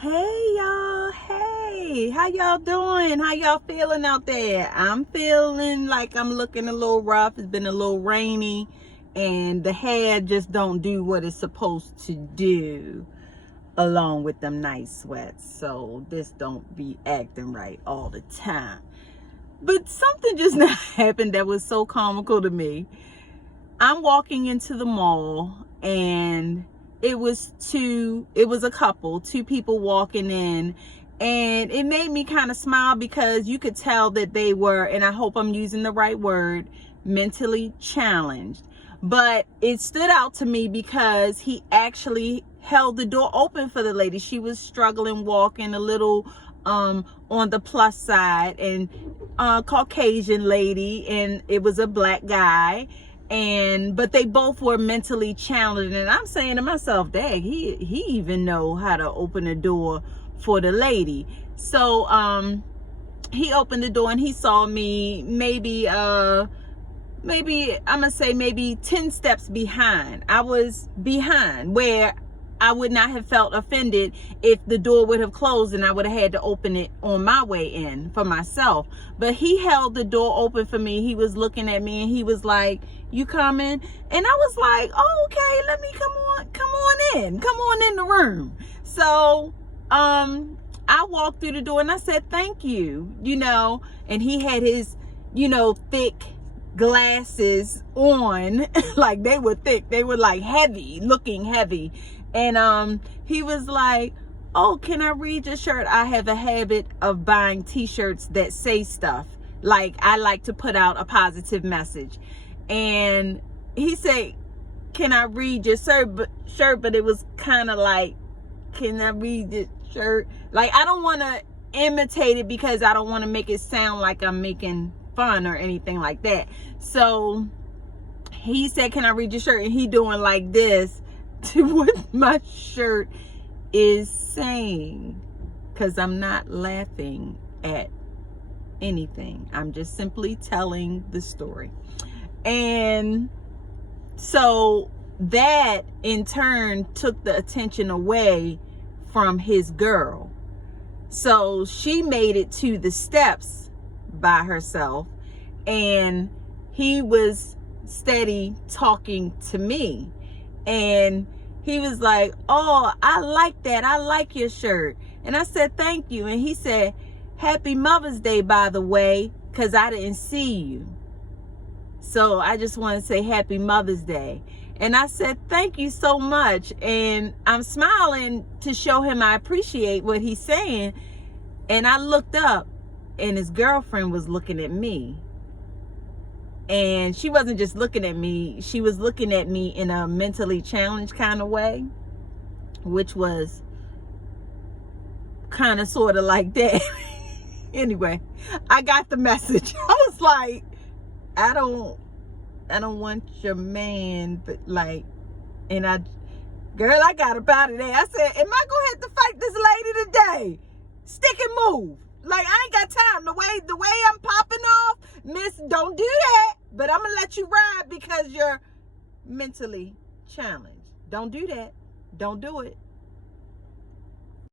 Hey y'all, hey, how y'all doing? How y'all feeling out there? I'm feeling like I'm looking a little rough. It's been a little rainy and the hair just don't do what it's supposed to do along with them nice sweats. So this don't be acting right all the time. But something just now happened that was so comical to me. I'm walking into the mall and it was a couple, two people walking in, and it made me kind of smile because you could tell that they were, and I hope I'm using the right word, mentally challenged. But it stood out to me because he actually held the door open for the lady. She was struggling walking a little on the plus side, and Caucasian lady, and it was a black guy. But they both were mentally challenged, and I'm saying to myself, dang, he even know how to open the door for the lady. So he opened the door and he saw me maybe I'm gonna say maybe 10 steps behind. I was behind where I would not have felt offended if the door would have closed and I would have had to open it on my way in for myself. But he held the door open for me. He was looking at me and he was like, "You coming?" And I was like, "Oh, okay, let me come on in the room." So I walked through the door and I said, "Thank you," and he had his, thick glasses on. Like they were thick, they were like heavy, looking heavy. And he was like, "Oh, can I read your shirt?" I have a habit of buying t-shirts that say stuff. Like, I like to put out a positive message. And he said, "Can I read your shirt?" But it was kind of like, "Can I read this shirt?" Like, I don't want to imitate it because I don't want to make it sound like I'm making fun or anything like that. So he said, "Can I read your shirt?" And he doing like this to what my shirt is saying, because I'm not laughing at anything. I'm just simply telling the story. And so that in turn took the attention away from his girl. So she made it to the steps by herself, and he was steady talking to me. And he was like, "Oh, I like that. I like your shirt." And I said, "Thank you." And he said, "Happy Mother's Day, by the way, because I didn't see you. So I just want to say Happy Mother's Day." And I said, "Thank you so much." And I'm smiling to show him I appreciate what he's saying. And I looked up and his girlfriend was looking at me. And she wasn't just looking at me, she was looking at me in a mentally challenged kind of way, which was kind of sort of like that. Anyway, I got the message. I was like, I don't want your man, but like, and I got up out of there. I said, "Am I gonna have to fight this lady today? Stick and move. Like, I ain't got time. The way I'm popping off, miss, don't do that. But I'm gonna let you ride because you're mentally challenged. Don't do that. Don't do it."